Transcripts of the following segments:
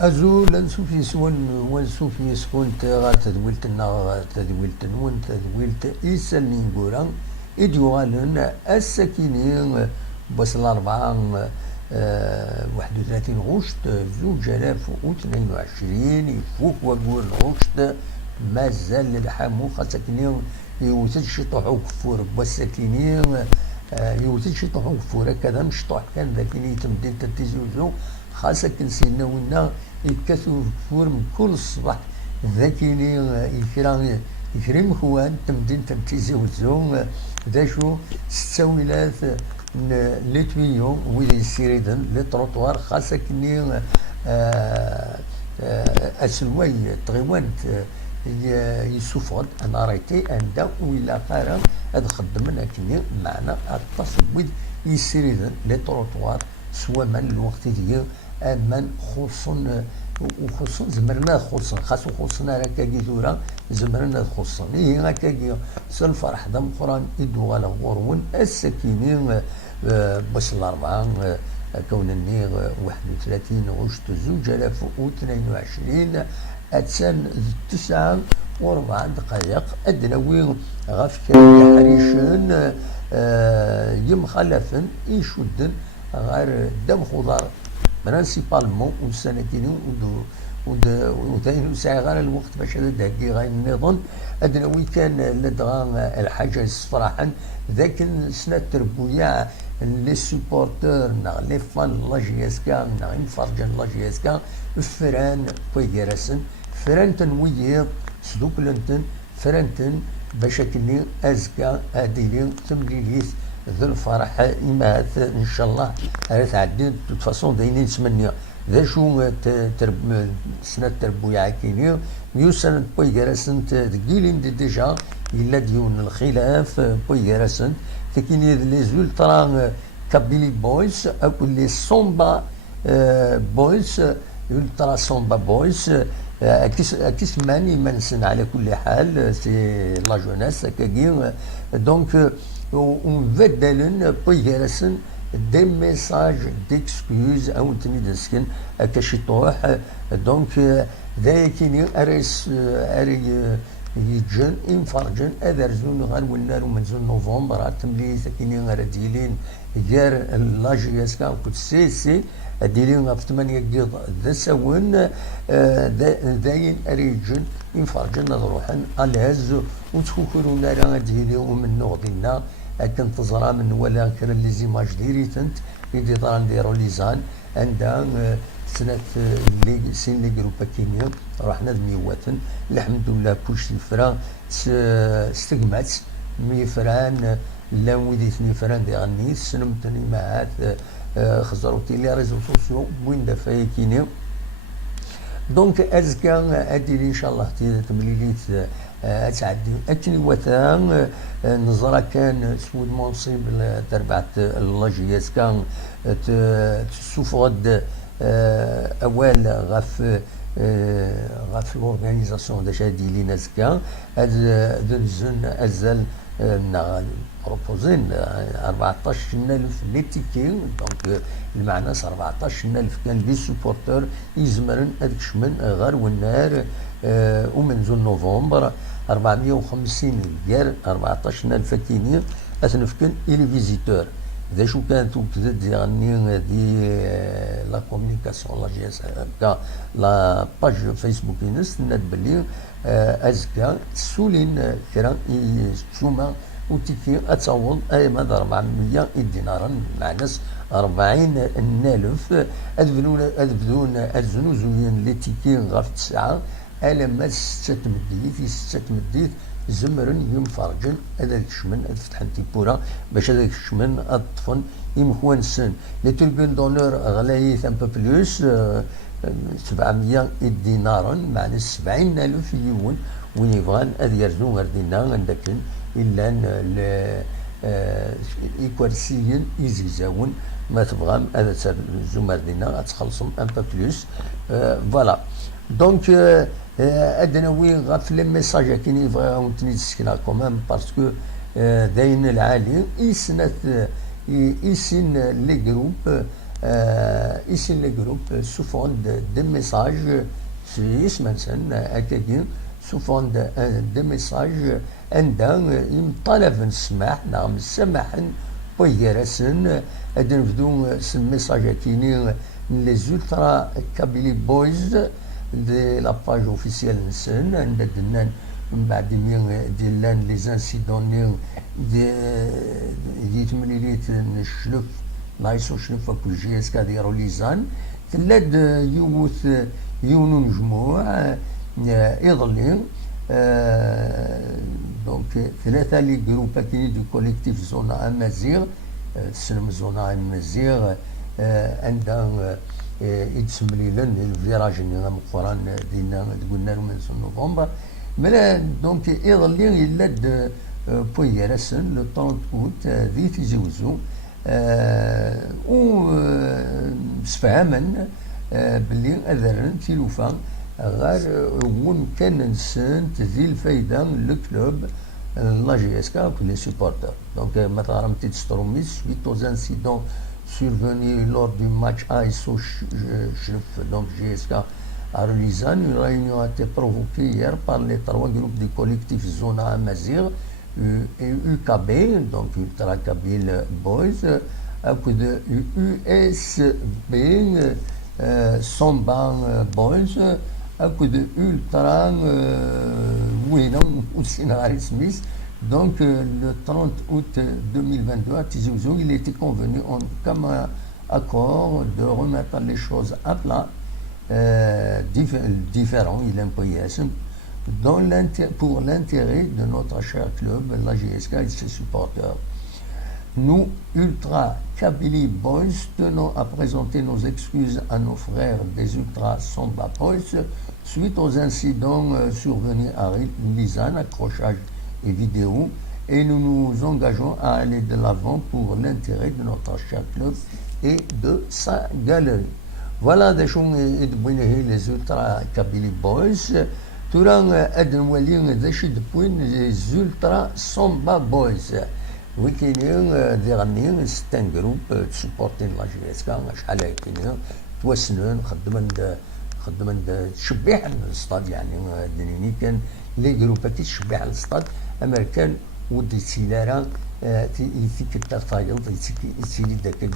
أزول نشوف يسون ونشوف يسكن غير تدويلتنا غير تدويلت نون تدويلت إيسالني نقولا إديوغالن السكينين بس الأربعة 31 غشت 2022 يفوق وقول غشت مازال الحامو خاصة يوتد شطوح كفور بساكينين يوتد شطوح كفور هكذا مشطوح كان ذاك تمدين تتزوزو خاصة كنسينا ونا يكثوا كفور من كل الصباح ذاكيني يكرم خوان تمدين تتزوزو ذا شو ستاويلات لي تويون ويلي سيريدن لي تروطوار خاصة كني اسلواي تغيوانت يسوفغد انا رايتي اندا ويلا قارا هاد خدمنا كني معنا التصويد يسيريدن لي تروطوار سواء من الوقت ديال امان خصوصا وخصوصا زمرنا خصوصا خاصو خصوصنا راه كاكي ثورا زمرنا خصوصا هي هكاكي الفرح دم قران يدو على غورون السكينين باش الاربعه كونني 31 غشت 2022 اتسان 9 و4 دقائق ادنوي غاف حريشن يمخلفن يشدن غير دم خضار برانسيبالمون وسنتين وثاني ساعة غير الوقت باش هذا داكي غير النظام ادنوي كان لدغا الحاجة الصفراحا ذاك سنة تربويا لي سوبورتور نا لي فان لا جي اس كا نا انفرجن لا جي اس كا فران كويكراسن فران تنوير سدوكلنتن فرانتن باش كني ازكا اديلي تمليليث ذو الفرح إما إن شاء الله تعدي توت فاسون داينين نتمنى ذا شو سنة تربويا عكيني ميو سنة بويكراسن تقيلين ديجا إلا ديون الخلاف بويكراسن تكيني لي زولترا كابيلي بويس أو لي سومبا بويس ultra سومبا بويس كيس ماني منسن على كل حال سي لا جوناس كاكي دونك ونبدلن بويكراسن دي ميساج ديكسكوز او تنيدسكن كشطوح دونك ذاكيني اريس اري يجن انفرجن اذرزون غير ولنا منزل نوفمبر تملي ثاني غير ديلين غير لاجي اسكا كنت سي ديلين في 8 قيض ذا سون داين اريجن انفرجن نروحن الهز وتكوكرونا راه ديلي ومن نوضينا كنت تزرى من ولا كان لي زيماج ديريتنت يدي طران ديرو ليزان عندها سنة اللي سين لي جروبا كينيا رحنا دميواتن الحمد لله كلشي الفرا استقمات مي فران لا ويديتني فران دي غني سنمتني معات خزروتي لي ريزو سوسيو وين دافا كينيا دونك ازكا ادير ان شاء الله تمليليت تعدي اكني وثان نظرة كان سود منصب تربعت اللاجياس كان تسوفغد اوال غاف لورغانيزاسيون دا شادي لي نازكا هاد دنزن ازال بروبوزين 14,000 لي تيكي دونك المعنى 14,000 كان لي سوبورتور يزمرن هذاك شمن غير والنهار ومنزل نوفمبر 450 ديال 14,000 كيني اثنفكن الي فيزيتور ذا شو كانت وبدات يعني دي لا كومونيكاسيون لا جي اس كا لا باج فيسبوك ينس بلي ازكا سولين كرا تشوما وتيكي اتصور اي مدى 400 دينارا مع ناس 40,000 ادبدون الزنوزوين اللي تيكي غاف 9 الا ما 6 مديت 6 مديت زمرن يمفرجن هذاك الشمن فتحن تيبورا باش هذاك الشمن الطفن يمكونسن لي تربيون دونور غلايث ان بو بلوس 700 دينارا معنى 70,000 يوون وين يبغان هذا يرزو غير دينا عندك الا ايكوالسيين يزيزاون ما تبغام هذا زمر دينا تخلصهم ان بو بلوس فوالا دونك ادناوي غاف لي ميساج كاين يبغيو تنسكنا كومام باسكو داين العالي يسنت يسن لي جروب ici le groupe sous forme de messages suisses maintenant sous forme de messages عندها يطالب نسمح نعم السماح ويرسن ادن بدون الميساجاتيني لي زولترا كابيلي بويز دي لا باج اوفيسيال نسن عندنا من بعد ديال لي زانسيدون دي تمليليت نشلف نايسو شلف كل جي اس كاديرو ليزان تلاد يونو مجموع يظلين دونك ثلاثة لي جروباتين دو كوليكتيف زونا أمازيغ سلم زونا أمازيغ عندها يتسمى لنا الفيراج اللي مقران دينا قلنا له من نوفمبر ملا دونك يظلين يلاد بويرسن لو 30 اوت ذي تيزوزو و سفهما باللي اذرن تيلوفا غير وين كان نسنت ذي الفايده للكلوب لا جي اس كا لي سوبورتر دونك مثلا رمتي تستروميس suite aux incidents survenus lors du match ASO Schlupf donc GSK à Relisane. Une réunion a été provoquée hier par les trois groupes du collectif Zona Amazir et UKB, donc Ultra Kabyle Boys, à coup de USB Somban Boys, à coup de Ultra Winon ou Sinari Smith. Donc le 30 août 2022 à Tizi Ouzou, il était convenu en commun accord de remettre les choses à plat, différents, il employait pour l'intérêt de notre cher club, la GSK et ses supporters. Nous, Ultra Kabylie Boys, tenons à présenter nos excuses à nos frères des Ultra Samba Boys suite aux incidents survenus à Lisane, accrochage et vidéo, et nous nous engageons à aller de l'avant pour l'intérêt de notre cher club et de sa galerie. Voilà des choses les Ultra Kabylie Boys. Touran Eden Walling des Chidpouin, les Ultra Samba Boys. Wikinium dernier, c'est un groupe de supporter la GSK, شحال هكا توسنون خدمن تشبيح الاستاد يعني دنيني كان لي جروبات تشبيح الاستاد اما كان ودي سيلارا يثيك التفايض يسيلي داك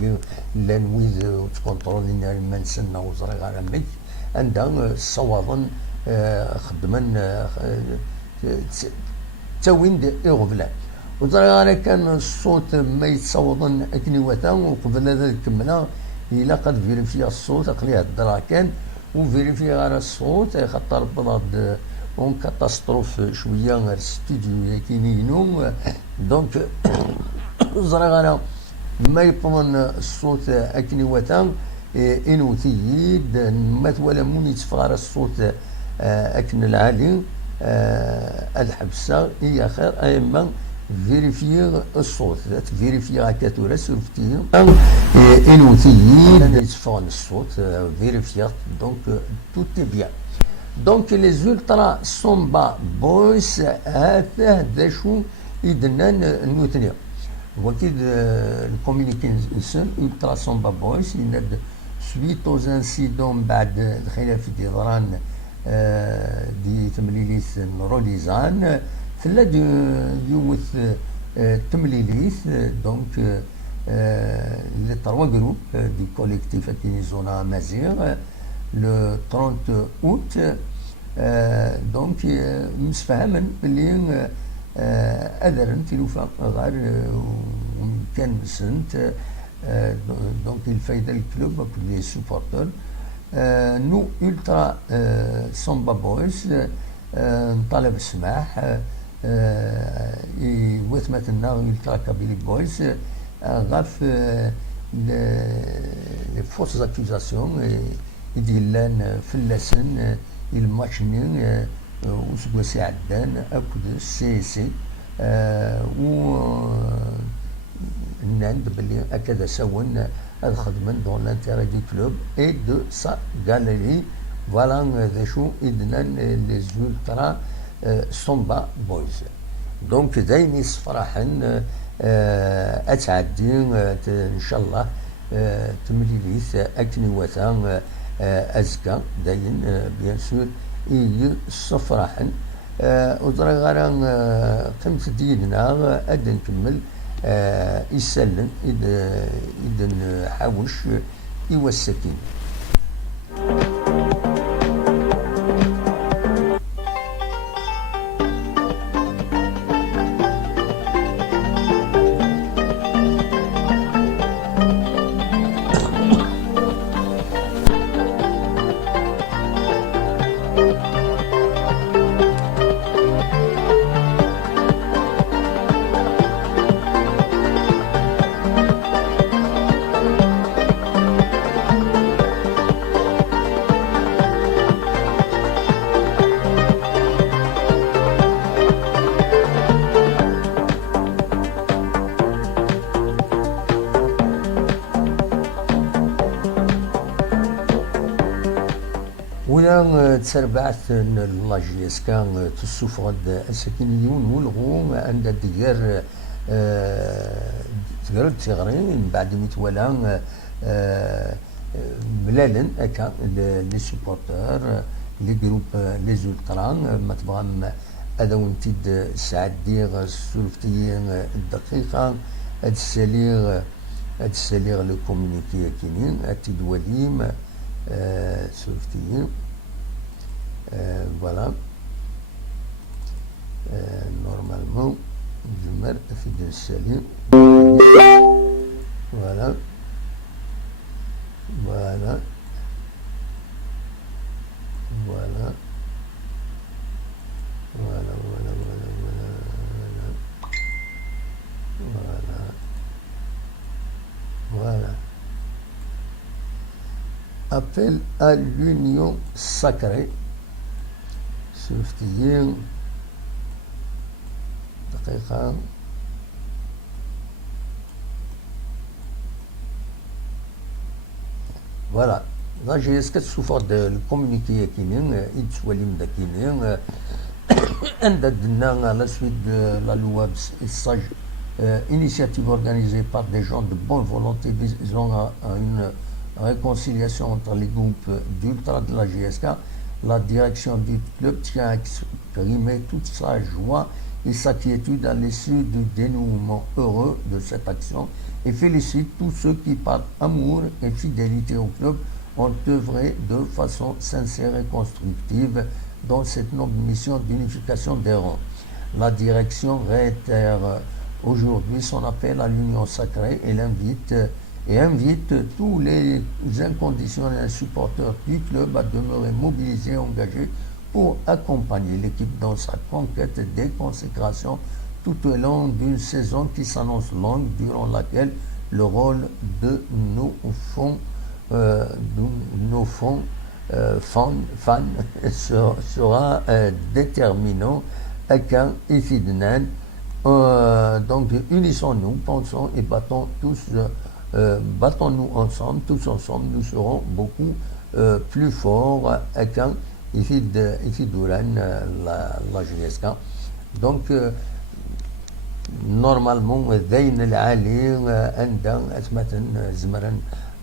لانويز وتكونترول لنا المنسنا وزرق على مج عندها صوابا خدمن تاوين اغفلان وزرق كان الصوت ما يتصوضن اكنيوتا وقبل هذا كمنا إلا قد فيريفيا الصوت أقليها الدرا كان وفيريفيا على الصوت خاطر بلاد اون كاتاستروف شويه غير الاستوديو كاينينو دونك زرا ما يبون الصوت اكني وتام انوثيد ما ولا موني تفغر الصوت اكن العالي الحبسه هي خير ايما فيريفيا الصوت فيريفيا كاتورا سورفتي انوثيد يتفغر الصوت فيريفيا دونك توت بيان دونك لي زولترا سومبا بويس هذا داشو يدنا نوثنيا وكيد الكومينيكي نسن زولترا سومبا بويس يناد سويت اوز انسيدون بعد دخلنا في ديضران دي تمليليث روليزان ثلاث يوث تمليليث دونك لي تروا جروب دي كوليكتيف كيني زونا مازيغ لو 30 اوت دونك مسفهما باللي اذرن تلوفا غير كان سنت دونك الفايده الكلوب كل لي سوبورتر نو الترا سومبا بويز نطالب السماح وثمتنا الترا كابيلي بويز غاف لي فورس اكوزاسيون يديلان فلاسن الماتشنين وسكواسي عدان اكد سي سي و ناند بلي هكذا سون هاد خدمن دون لانتيري دو كلوب اي دو سا غاليري فوالا ذا شو إذنان لي زولترا سومبا بويز دونك دايما يصفرحن اتعدي ان شاء الله تمليليث أكن وثان أزكى داين بيان سور صفراحا وضرا غارا قيمة ديننا أدن نكمل يسلم إذن حاوش يوسكين. ولا تسربعت لاجيسكا تسوفغد السكينيون ولغو عند ديال تقرد تغرين بعد متولا ملالن هكا لي سوبورتور لي جروب لي زولتران ما تبغى هذا ونتيد سعديغ السلفتيين الدقيقة هاد الساليغ لو كومونيكي كينين هاد تدواليم سلفتيين voilà normalement جمر في دين السليم voilà voilà voilà voilà voilà voilà voilà appel à l'union sacrée سلفتيين دقيقة فوالا لا جي اس كتشوفوا هاد الكومونيكي كاينين يتسواليم دا كاينين عندنا لا سويت دو لا لوا الساج initiative organisée par des gens de bonne volonté visant à une réconciliation entre les groupes d'ultra de la GSK. La direction du club tient à exprimer toute sa joie et sa quiétude à l'issue du dénouement heureux de cette action et félicite tous ceux qui, par amour et fidélité au club, ont œuvré de façon sincère et constructive dans cette noble mission d'unification des rangs. La direction réitère aujourd'hui son appel à l'union sacrée et invite tous les inconditionnels supporters du club à demeurer mobilisés et engagés pour accompagner l'équipe dans sa conquête des consécrations tout au long d'une saison qui s'annonce longue, durant laquelle le rôle de fans sera déterminant à quand et Fidnan. Donc unissons-nous, pensons et battons-nous ensemble, tous ensemble, nous serons beaucoup plus forts à quand et Duran la GSK. Donc normalement ذين العالي عندها مثلا زمرا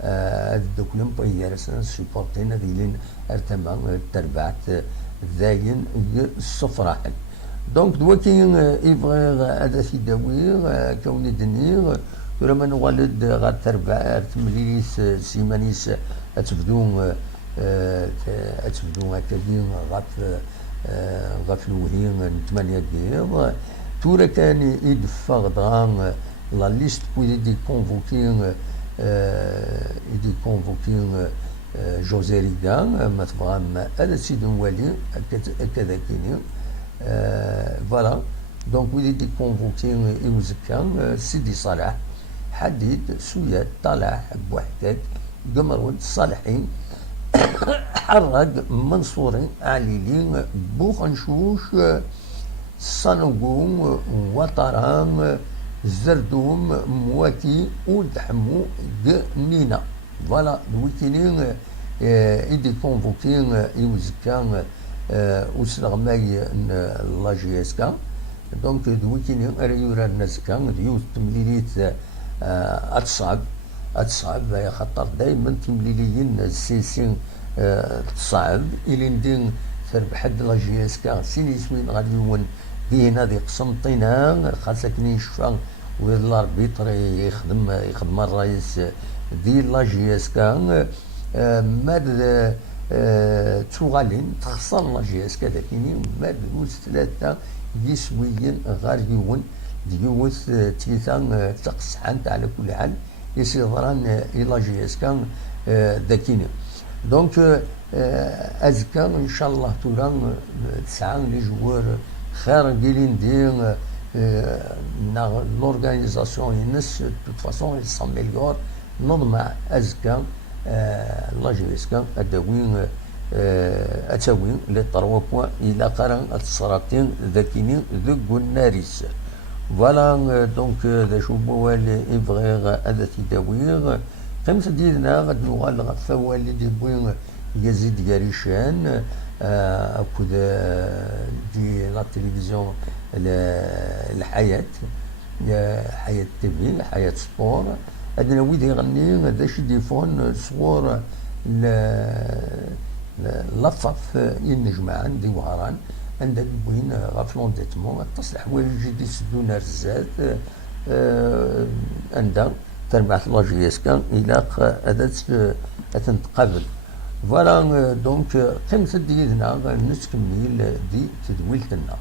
الدوكلم بيرسن سيبورتين ذيلين ارتمى تربعت ذاين الصفراحل. دونك دواكين يبغي هذا في داوير كوني دنير ولما نولد غاد تربع تمليس سيمانيس اتبدون هكاكين غاف الوهين ثمانية ديال تورا كان يدفع دغان لا ليست بويدي دي كونفوكين جوزي ريغان ما تبغى هذا السيد نوالي هكذا كاينين فوالا دونك وليدي كونفوكين يوزكان سيدي صالح حديد سويات طالع بوحدك قمرود صالحين حرق منصورين عليلين بوخنشوش صنقوم وطران زردوم مواتي ودحمو نينا فوالا دويكينين ايدي كونفوكين يوزكان وسلغماي لا جي اس كا دونك دويكينين اريورا الناس كان ديوت تمليليت اتصاب تصعب يا خاطر دائما تمليليين السيسين تصعب الى ندين تربح حد لا جي اس كا سين يسوين غادي يون دينا ذي قسنطينة خاصة كني نشوفها والاربيتر يخدم الرئيس دي لا جي اس كا ماد توغالين تخسر لا جي اس كا ذاكيني ماد دوز ثلاثة يسويين غار يون ديوث تيثا تقصحانت على كل حال يصيران إلى جي اس كا ذاكيني دونك أزكا إن شاء الله توران تسعة لي جوار خير ديلين دين l'organisation ينس de toute façon il s'améliore نضمع أزكا لا جي اس كا أتاوين لي 3 بوان إلى قرن السراطين ذاكيني ذو الناريس فوالا دونك ذا شو بوالي إبغيغ هذا تداويغ قيمة ديالنا غاد نوغال غف والدي بوين يزيد قريشان أكود دي لا تلفزيون الحياة حياة تيفي حياة سبور أدنا ويد يغني داش ديفون صغور لفف ينجمعان دي وهران عندك بوين غاف لونديتمون تصلح حوايج دي سدونا رزات عندها تربح لا جي اس كا الى تنتقابل فوالا دونك قيمة ديالنا نتكمل دي تدويلتنا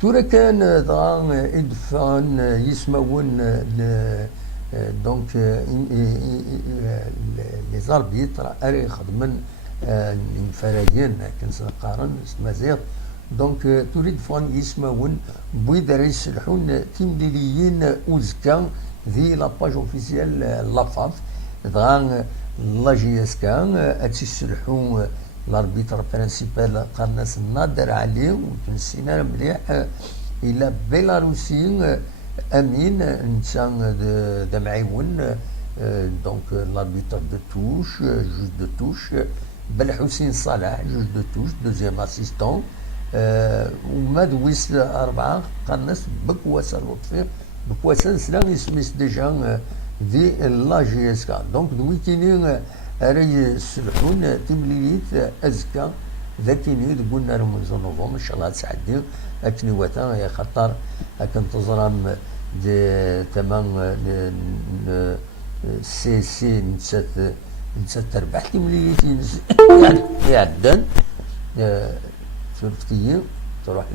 تورا كان ضا إدفان يسمون دونك لي زاربيتر أري يخدمن الفرايين كنسقارن مزيغ دونك تريد فان يسمون بويد يسلحون تيمليليين اوزكا ذي لاباج اوفيسيال لافاف ضا لا جي اس كا اتسلحون الاربيتر برانسيبال قرناس نادر عليه وتنسينا مليح الى بيلاروسي امين انسان دا معيون دونك الاربيتر دو توش جوج دو توش بالحسين صالح جوج دو توش دوزيام اسيستون وما دويس 4 قرناس بكواسه لطفي بكواسه سلا يسميس ديجا دي لا جي اس كا دونك دويكيني أري السلحون تمليليت أزكى ذاكيني قلنا رمز نوفمبر إن شاء الله تسعدي أكني وثان يا خطر أكن تزرم تمام سي نسات تربح تمليليت يعدن ثلثيين تروح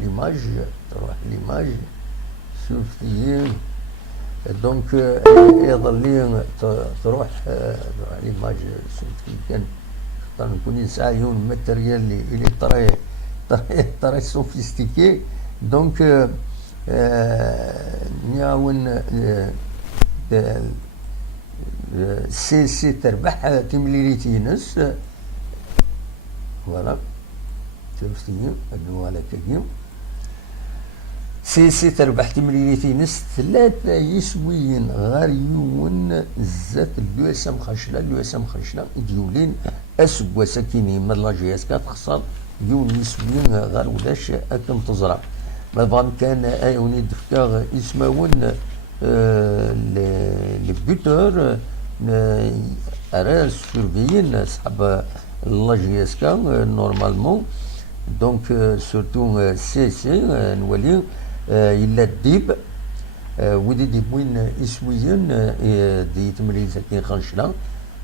ليماج ثلثيين دونك يظلين تروح ليماج كان نكون نسعيون ماتريال اللي طري سوفيستيكي دونك نياون سي تربح تمليليتينس فوالا ثلثيين أدنو على كريم سي تربح تمليليتينس 3 يسويين غار يون زات اليو اس ام خشله ديولين اسوا ساكيني من لا جي اس كتخسر يون يسويين غار ولاش اكم تزرع ما كان ايوني دفتر يسمون لي بوتور ارا سوربيين صحاب لا جي اس كا نورمالمون دونك سورتو سي سي نولي إلا الديب ودي ديبوين إسويين دي تمرين ساكين خنشلا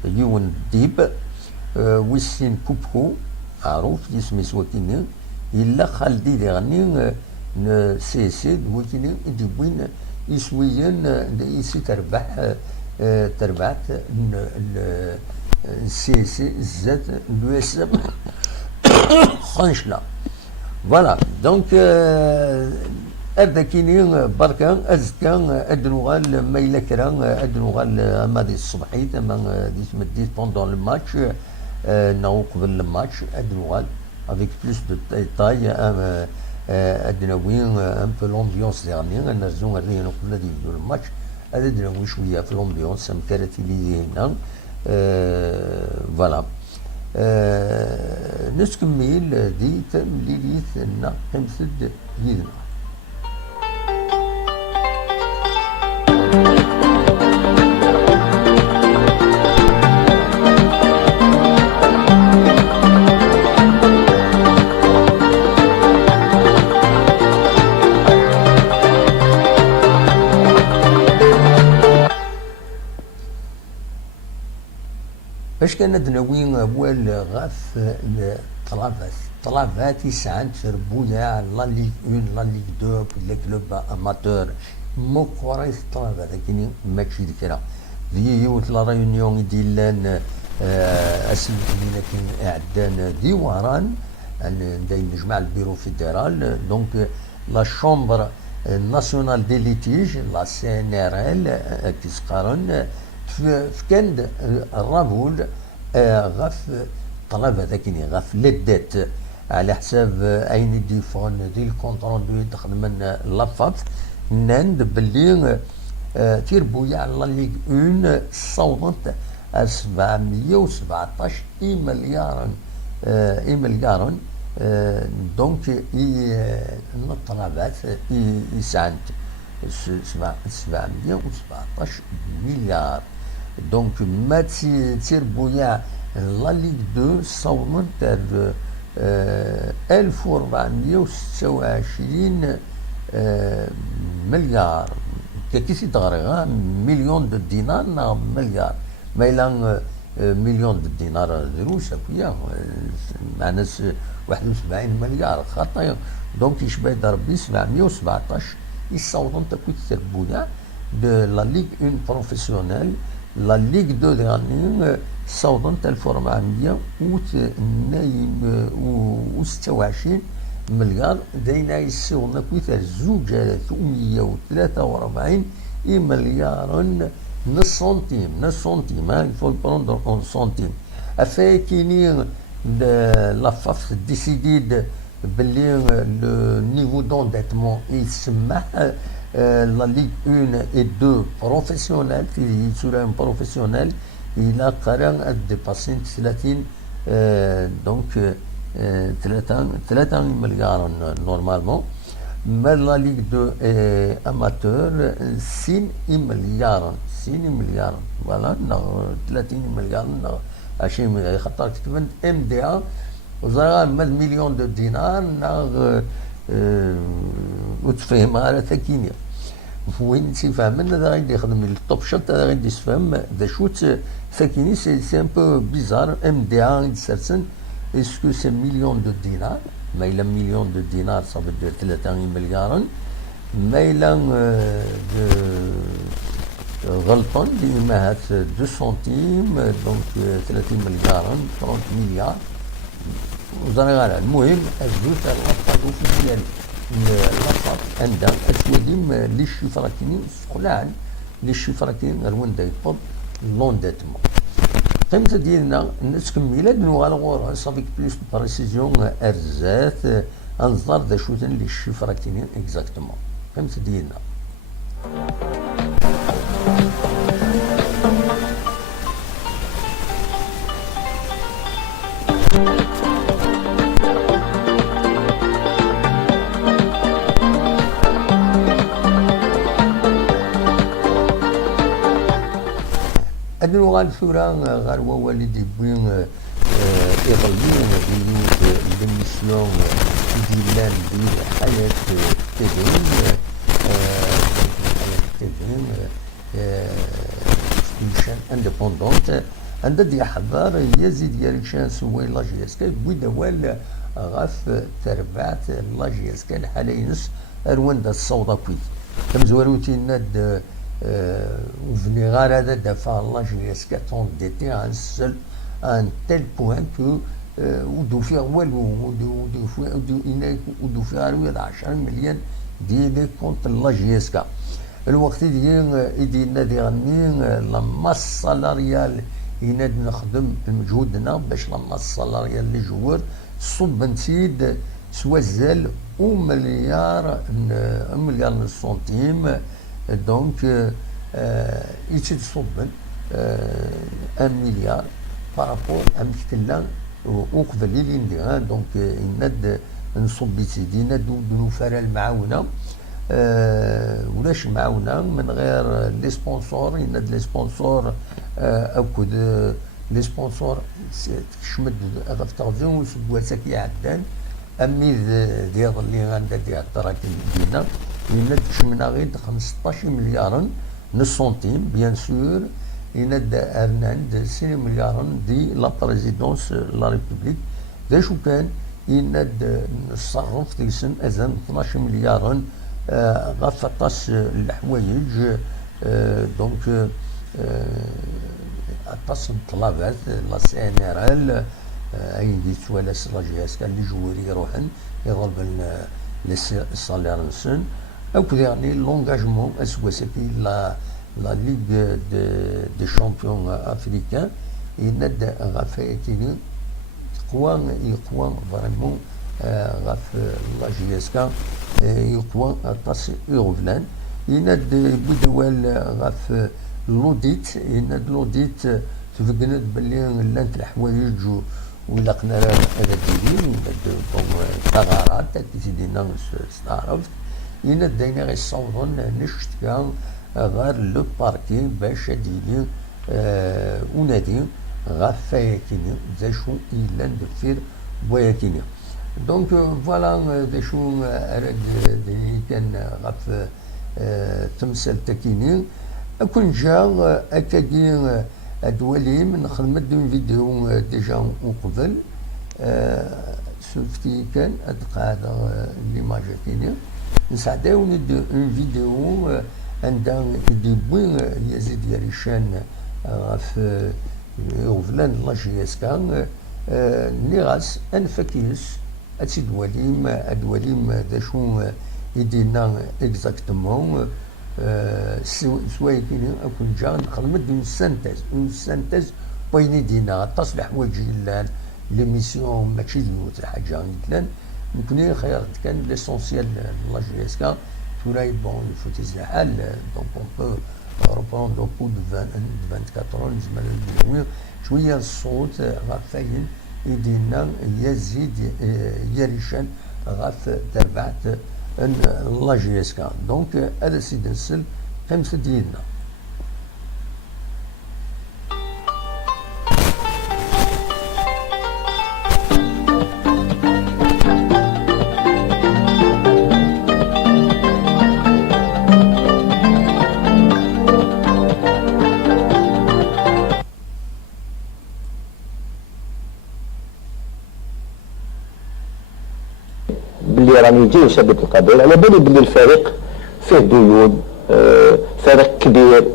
يون ديب ويسين كوبكو معروف يسمي سواكيني إلا خالدي دي غني سي سي وكيني ديبوين إسويين إيسي تربعت سي سي زاد لو اس ام خنشلا فوالا دونك أذكيني بركة أزكى أدنوغال ما إلا كرا أدنوغال أما دي الصبحيت أما دي سمديت بوندون الماتش ناو قبل الماتش أدنوغال avec plus de détails أدنوين un peu l'ambiance dernière نرجو غادي نقول دي الماتش أدنوي شوية في l'ambiance كانت اللي هنا فوالا نسكمل دي تمليليت لنا خمسة يدنا باش كان دناوين أول غاف طلبات يسعن تربويا لا ليغ 1 لا ليغ 2 ولا كلوب اماتور مو كوريس طلبات كيني ماشي ذكرى ذي يوت لا ريونيون ديال اسم لكن اعدان ديواران داين نجمع البيرو فيدرال دونك لا شومبر ناسيونال دي ليتيج لا سي ان ار ال كيسقارن فكان الرابول غاف طلب ذاكيني غاف لدات على حساب اين ديفون دي الكونترول دو تخدم من لافات ناند باللي تيربويا على ليغ 1 صوتت 717 مليار دونك الطلبات يسعند 717 مليار دونك ما تيربويا لا ليغ 2 صوتت 1426 مليار كيسي تغريغا مليون دو دينار نا مليار ما إلا مليون دو دينار دروس هكويا معناها 71 مليار خاطر دونك يشبه ضربي 717 يصوتون تكويت تربويا دو لا ليغ 1 بروفيسيونيل لا ليغ 2 ديالني صوتون 1426 مليار داينا يسيونا كويتا 243 مليار نص سنتيم الفو بروندر اون سنتيم افاكيني لافاف ديسيديد باللي لو نيفو دونديتمون يسمح لا ليغ 1 اي 2 بروفيسيونيل في سوريان بروفيسيونيل الى قرن ديباسين 30 دونك 3 مليار نورمالمون ما لا ليغ 2 اماتور 6 مليار فوالا 30 مليار 20 خاطر كتبت ام دي ا وزرا مليون دو دينار وتفهم على ثكينيا وين تيفهم هذا غادي يخدم الطوب شوت هذا غادي يفهم ذا شوت ثكيني سي ان بو بيزار ام دي ا يتسرسن اسكو سي مليون دو دينار ما إلا مليون دو دينار صافي دير 30 مليار ما إلا غلطان ديما هات 2 سنتيم دونك 30 مليار 30 مليار وزرا المهم الزوت الغطاء اوفيسيال اللقب عندها اسوديم لي شيفراتيني سخلان لي شيفراتيني غير يفض لونديتمون قيمة ديالنا نسكمل نوغالغور صافيك بلوس بريسيزيون ارزات انظر ذا شوتن لي شيفراتيني اكزاكتومون قيمة ديالنا أدنو غال ثورة غال والدي بوين إيطاليين بالميسيون ديال حياة تدين شان اندبوندونت عندها دي حضار يزيد يريشان سوي لاجياسكا بويدوال غاف تربعت لاجياسكا الحالينس اروان دا الصودا كويت تمزوروتي ناد وفني غار هذا دافع لاجياسكا طون ديتي عن السل ان تيل بوان كو ودو فيها والو ودو فيها رويد 10 مليون ديالي كونت لاجياسكا الوقت ديالنا دي غني لما السالاريال يناد نخدم مجهودنا باش لما السالاريال اللي جوار صب نسيد سوازال مليار سنتيم دونك يتسد صبن 1 مليار بارابور امثلة وقبل اللي نديرها دونك يناد نصب سيدي نادو بنوفر المعاونه ولاش معاونه من غير لي سبونسور يناد لي سبونسور اكد لي سبونسور تشمد غف تغزون وسبواسك يعدان امي ديال اللي غندا ديال الدراكم ديالنا يناد تشمنا غير 15 مليار نص سنتيم بيان سور يناد ارناند 6 مليار دي لا بريزيدونس لا ريبوبليك دا شو كان يناد نصرف تيسن اذن 12 مليار غاف طاس الحوايج دونك طاس الطلبات لا سي ان ار ال اين دي توالاس لاجياسكا اللي جواري يروحن يضرب السالير نسن او كذا يعني لونجاجمون اسواسكي لا ليغ دي شامبيون افريكان يناد غافايتيني يقوى فريمون غاف لاجياسكا يقوى طاس يغفلان يناد بودوال غاف لوديت يناد لوديت تفقند باللي لانت الحوايج ولا قنا هذا الدين يناد ثغرات تزيدنا استعرفت يناد داينا غير صوضن نشتكا غير لو باركي باش ديلي ونادي غاف فايكيني زي شو إلا ندفير بوياكيني دونك فوالا دا شو أراد كان غاف تمثال تاكيني أكون جا أكاكي أدوالي من خدمت دون فيديو ديجا وقبل شفتي كان أتقاعد ليماجاتيني نساعدوني اون فيديو عندها يديبوي يزيد يريشان غاف يغفلان لاجياسكا اللي غاس انفاكيس ادواليم دا شو يدينا اكزاكتومون سواء كيني اكون جا نخدم اون سانتيز بين دينا تصلح وجه لان ليميسيون ماشي ديوت الحاجه مثلا نكوني خير كان ليسونسيال لاجياسكا توراي بون يفوت الزحال دونك اون بو reprendre au bout de 24 heures نزمر ندير شويه الصوت غاف فاين يدينا يزيد يريشان غاف تربعت لاجياسكا دونك هذا سيد نسل خمسه ديالنا راني جاي شبكة القبائل على بالي بلي الفريق فيه ديون فريق كبير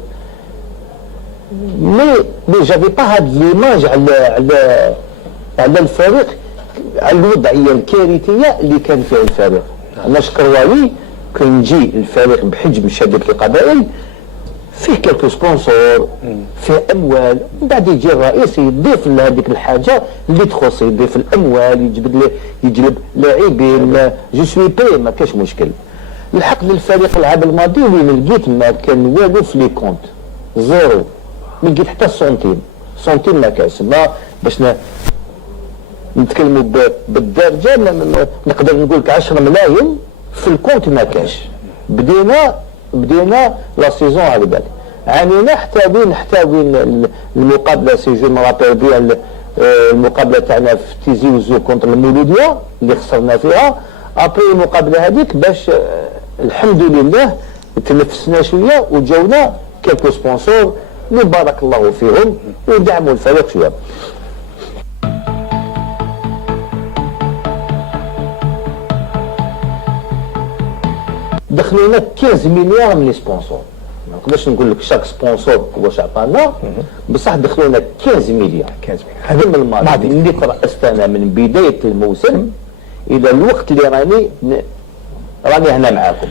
مي جافي با هاد ليماج على الفريق على الوضعيه الكارثيه اللي كان فيها الفريق. انا شكرواوي كان يجي الفريق بحجم شبكة القبائل فيه كالكو سبونسور فيه اموال من بعد يجي الرئيس يضيف لهذيك الحاجه اللي تخص يضيف الاموال يجلب لاعبين جو سوي بري ما كاش مشكل. الحق للفريق العام الماضي وين لقيت ما كان والو في لي كونت زيرو ما لقيت حتى سنتيم ما كاش ما باش نتكلموا بالدارجه نقدر نقول لك 10 ملايين في الكونت ما كاش. بدينا لا سيزون على بالي عانينا حتى وين المقابله سي جو مرابيل بيان المقابله تاعنا في تيزي وزو كونتر المولوديه اللي خسرنا فيها. ابري المقابله هذيك باش الحمد لله تنفسنا شويه وجاونا كيلكو سبونسور اللي بارك الله فيهم ودعموا الفريق شويه. دخلونا 15 مليار من لي سبونسور، ما نقدرش نقول لك شاك سبونسور واش عطانا، بصح دخلونا 15 مليار. هذا من الماضي اللي ترأست انا من بدايه الموسم الى الوقت اللي راني هنا معاكم.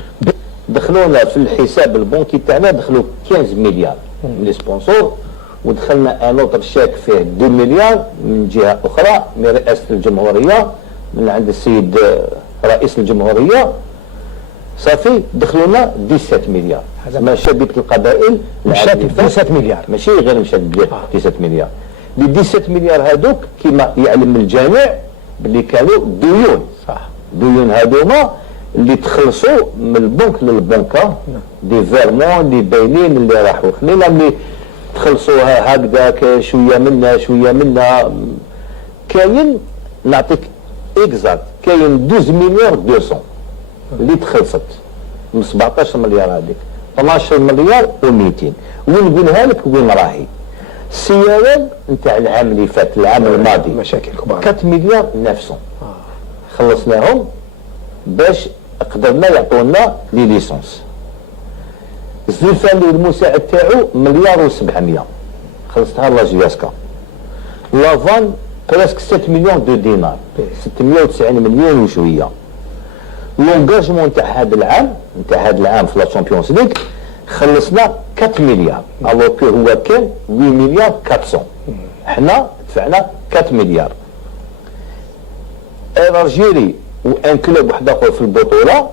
دخلونا في الحساب البنكي تاعنا دخلوا 15 مليار من لي سبونسور، ودخلنا ان اوتر شاك فيه 2 مليار من جهه اخرى من رئاسه الجمهوريه، من عند السيد رئيس الجمهوريه. صافي دخلونا 17 مليار. مشابك القبائل مشات 17 مليار ماشي غير مشات 17 مليار. لي 17 مليار هذوك كما يعلم الجميع باللي كانوا ديون. صح. ديون هذوما اللي تخلصوا من البنك للبنكه، دي فيرمون اللي باينين اللي راحوا خلينا ملي تخلصوها هكذاك شويه منا. كاين نعطيك اكزاكت، كاين 12 مليار 200 اللي تخلصت من 17 مليار هذيك، 12 مليار و200. وين نقولها لك وين راهي؟ السيارات نتاع العام اللي فات، العام الماضي مشاكل كبار 4 مليار 900 خلصناهم باش قدرنا يعطونا لي ليسونس. الزلفاني والمساعد تاعو مليار و700 خلصتها لا جياسكا. لافان بريسك 7 مليون دو دينار، 690 مليون وشويه. لونجاجمون تاع هذا العام في لا تشامبيونز ليغ خلصنا 4 مليار، الوغ كو هو كان 8 مليار 400. حنا دفعنا 4 مليار. الجيري وان كلوب واحد اخر في البطوله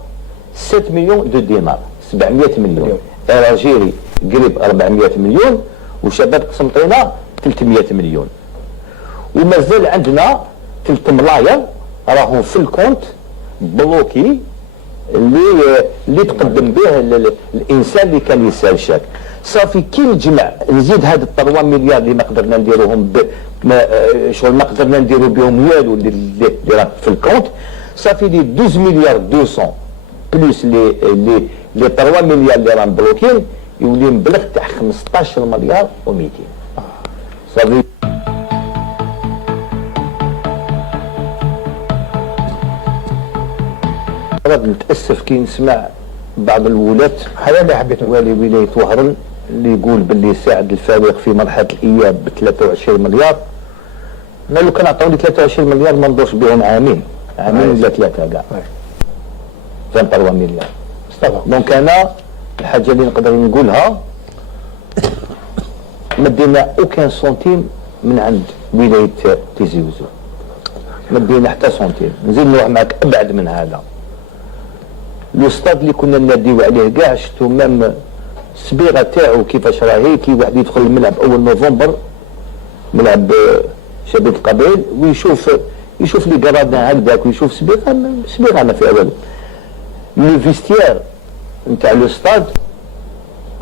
7 مليون دو دينار، 700 مليون. الجيري قريب 400 مليون، وشباب قسنطينه 300 مليون. ومازال عندنا 3 ملاير راهم في الكونت بلوكي اللي تقدم به الانسان اللي كان يسال شاك. صافي كي نجمع نزيد هاد 3 مليار اللي ما قدرنا نديروهم شغل ما قدرنا نديرو بهم والو اللي راه في الكونت، صافي لي 12 مليار 200 بلوس لي 3 مليار اللي راهم بلوكين يولي مبلغ تاع 15 مليار و200. صافي نتاسف كي نسمع بعض الولاة هذا اللي حبيت والي ولايه وهران اللي يقول باللي ساعد الفريق في مرحله الاياب ب 23 مليار. انا لو كان عطوني 23 مليار ما ندورش بهم عامين ولا 3 كاع. 23 مليار. دونك انا الحاجه اللي نقدر نقولها ما دينا اوكان سنتيم من عند ولايه تيزي وزو، ما دينا حتى سنتيم. نزيد نروح معك ابعد من هذا. لو ستاد اللي كنا نناديو عليه كاع شفتو مام الصبيغه تاعو كيفاش راهي، كي واحد يدخل الملعب اول نوفمبر ملعب شباب القبائل ويشوف لي قرادنا هكذاك ويشوف صبيغه ما فيها والو. لو فيستيير نتاع لو ستاد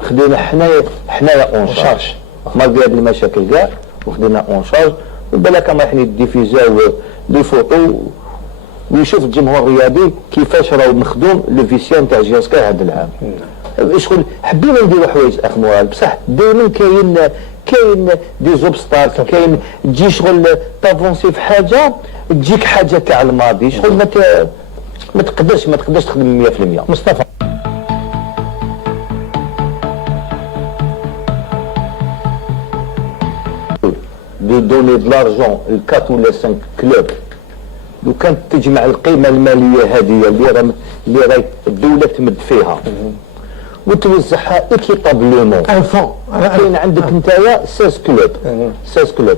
خدينا حنايا اون شارج مالغري هاد المشاكل كاع، وخدينا اون شارج. بالك رايحين يديفيزاو لي فوتو ويشوف الجمهور الرياضي كيفاش راهو مخدوم لو فيسيون تاع جياسكا هذا العام. شغل حبينا نديرو حوايج اخ مورال، بصح دائما كاين دي زوبستاكل، كاين تجي شغل تافونسي في حاجه تجيك حاجه تاع الماضي، شغل ما تقدرش تخدم 100%. مصطفى دو دوني دو لارجون ل 4 ولا 5 كلوب، لو كانت تجمع القيمه الماليه هذه اللي راهي الدوله تمد فيها وتوزعها ايكيتابلومون ان فون. كاين عندك نتايا 16 كلوب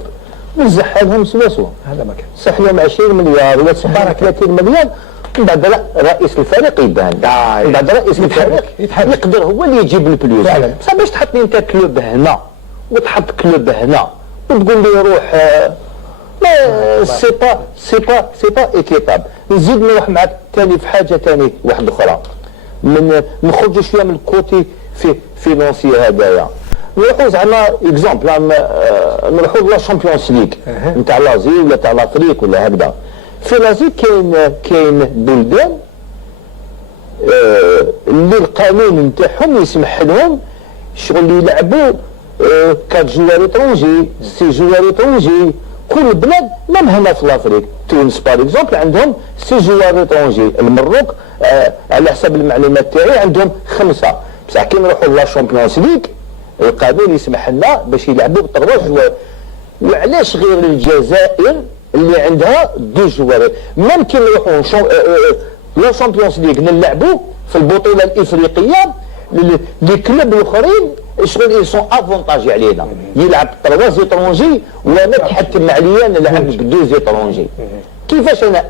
وزعها لهم سوا هذا ما كان صح لهم 20 مليار ولا 30 مليار. من بعد رئيس الفريق يبان، من بعد رئيس الفريق يقدر هو اللي يجيب الفلوس. بصح باش تحط انت كلوب هنا وتحط كلوب هنا وتقول لي روح سي با ايكيتاب. نزيد نروح معك ثاني في حاجه ثاني واحده اخرى، من نخرجوا شويه من الكوتي فينونسي هذايا. نروحوا زعما اكزومبل نروحوا لا شامبيونز ليغ نتاع لازي ولا تاع لافريك ولا هكذا. في لازي كاين بلدان اللي القانون نتاعهم يسمح لهم شغل يلعبوا 4 جوار اترونجي 6 جوار اترونجي. كل بلاد مام هنا في لافريك تونس باغ اكزومبل عندهم 6 جوار اترونجي. المروك على حسب المعلومات تاعي عندهم 5. بصح كي نروحوا لا شامبيونز ليغ القانون يسمح لنا باش يلعبوا ب3 جوار. وعلاش غير الجزائر اللي عندها 2 جوار؟ ممكن نروحوا لا شامبيونز ليغ نلعبوا في البطوله الافريقيه لي كلوب الاخرين شغل يسون افونتاجي علينا يلعب 3 زيترونجي وانا تحكم عليا نلعب ب2 زيترونجي. كيفاش انا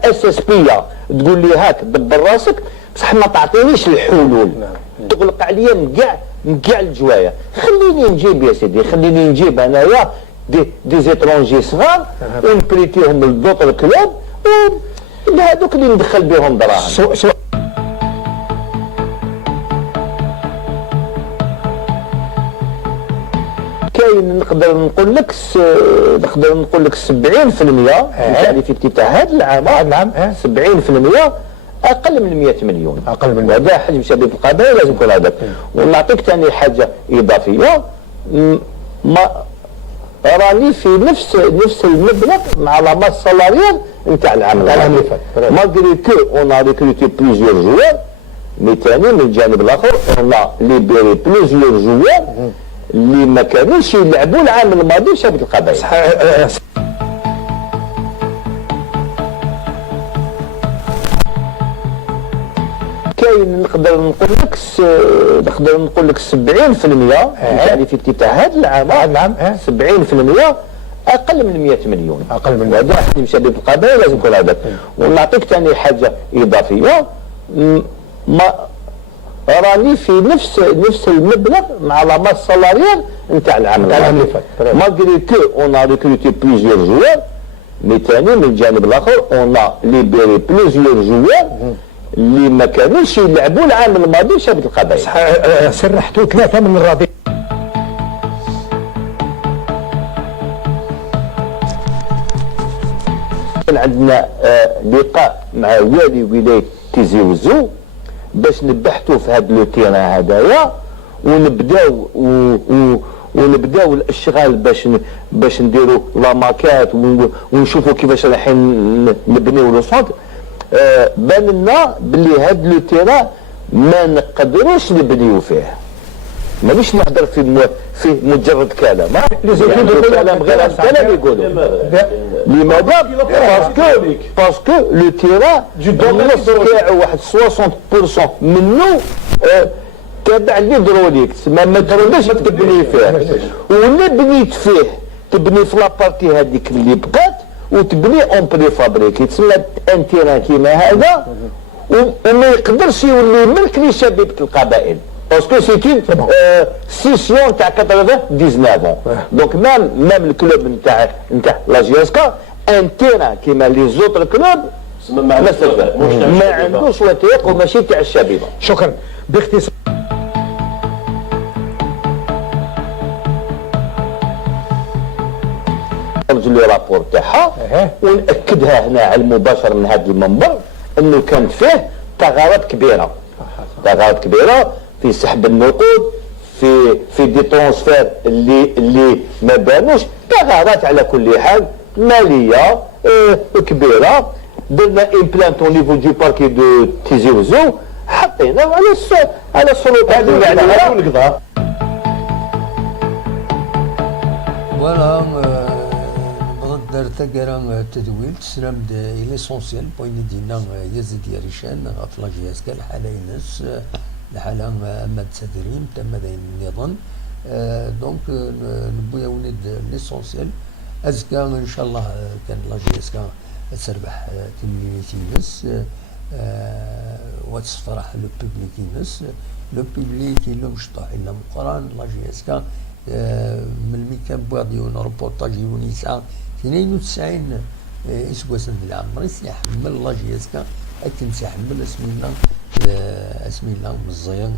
بي تقول لي هاك دبر راسك بصح ما تعطينيش الحلول تغلق عليا من كاع الجوايه. خليني نجيب يا سيدي خليني نجيب انايا دي زيترونجي صغار ونبريتيهم لدوطر كلوب وهذوك اللي ندخل بهم دراهم. كاين نقدر نقول لك 70% يعني في افتتاح هذا العام 70% اقل من 100 مليون. وهذا حجم شباب القبائل لازم يكون هذاك. ونعطيك ثاني حاجه اضافيه ما راني في نفس المبلغ مع لا ماس سالاريال نتاع العام اللي فات مالغري كو اون ريكروتي بليزيور جوار. مي ثاني من الجانب الاخر اون ليبيري بليزيور جوار اللي ما كانوش يلعبوا العام الماضي شباب القبائل. كاين نقدر نقول لك 70% يعني في افتتاح هذا العام 70% اقل من 100 مليون. وهذا حجم شباب القبائل لازم يكون هذاك. ونعطيك ثاني حاجه اضافيه ما راني في نفس المبلغ مع لا ماس سالاريال نتاع العام اللي فات مالغري كو اون ريكروتي بليزيور جوار. مي ثاني من الجانب الاخر اون ليبيري بليزيور جوار اللي ما كانوش يلعبوا العام الماضي شباب القبائل. سرحتوا 3 من الراضي. عندنا لقاء مع والي ولايه تيزي وزو باش نبحثوا في هذا لو تيران هذايا ونبداو الاشغال باش نديروا لا ماكات ونشوفوا كيفاش رايحين نبنيو لو سونتر. بان لنا بلي هذا لو تيران ما نقدروش نبنيو فيه. مانيش نهضر في مجرد كلام كلام غير الكلام يقولوا. لماذا؟ باسكو لو تيران النص تاعو واحد 60% منه تابع ليدروليك ما تقدرش تبني فيه. ولا بنيت فيه تبني في لابارتي هذيك اللي بقات وتبني اون بري فابريكي تسمى ان تيران كيما هذا وما يقدرش يولي ملك لشبيبه القبائل. باسكو سيتي سيسيون تاع 99 دونك مام الكلوب نتاع لا جياسكا ان تيران كيما لي زوتر كلوب ما عندوش وثائق وماشي تاع الشبيبه. شكرا. باختصار نرجو لي رابور تاعها ونأكدها هنا على المباشر من هذا المنبر انه كانت فيه ثغرات كبيره في سحب النقود في دي ترونسفير اللي ما بانوش ثغرات على كل حال ماليه كبيره. درنا امبلانت او نيفو دو باركي دو تيزي وزو حطينا على السلطات المعنيه. فوالا نبغى دار تدويل تسلم ليسونسيال بوين دينا يزيد يريشان في لاجياسكا الحاله ينس الحاله اما تسدرين تم داين النظام دونك نبويا ولد ليسونسيال ازكا ان شاء الله كان لاجياسكا تربح تيمينيتينس وتفرح لو بوبليك ينس لو بوبليك اللي مشطوح الا مقران لاجياسكا من ميكان بواديون روبورتاج يونيسا 92 اسكواسن العمر يحمل لاجياسكا اكن سيحمل اسم الله مزيان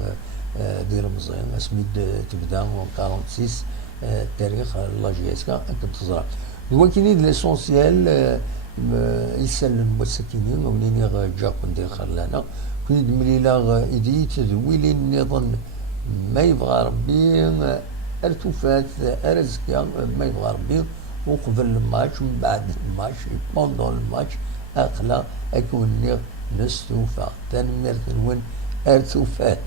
ديال المزيان اسميد تبدا 46 التاريخ لا جي اس كا كتزرع ولكن ليسونسيال يسلم المساكنين ومنين جا ندير خلانا كنت مليلا ايدي تدويلي النظام ما يبغى ربي ارتفات ارزكا ما يبغى ربي وقبل الماتش ومن بعد الماتش بوندون الماتش اقلا اكون نستوفى تنمير وين ارتفات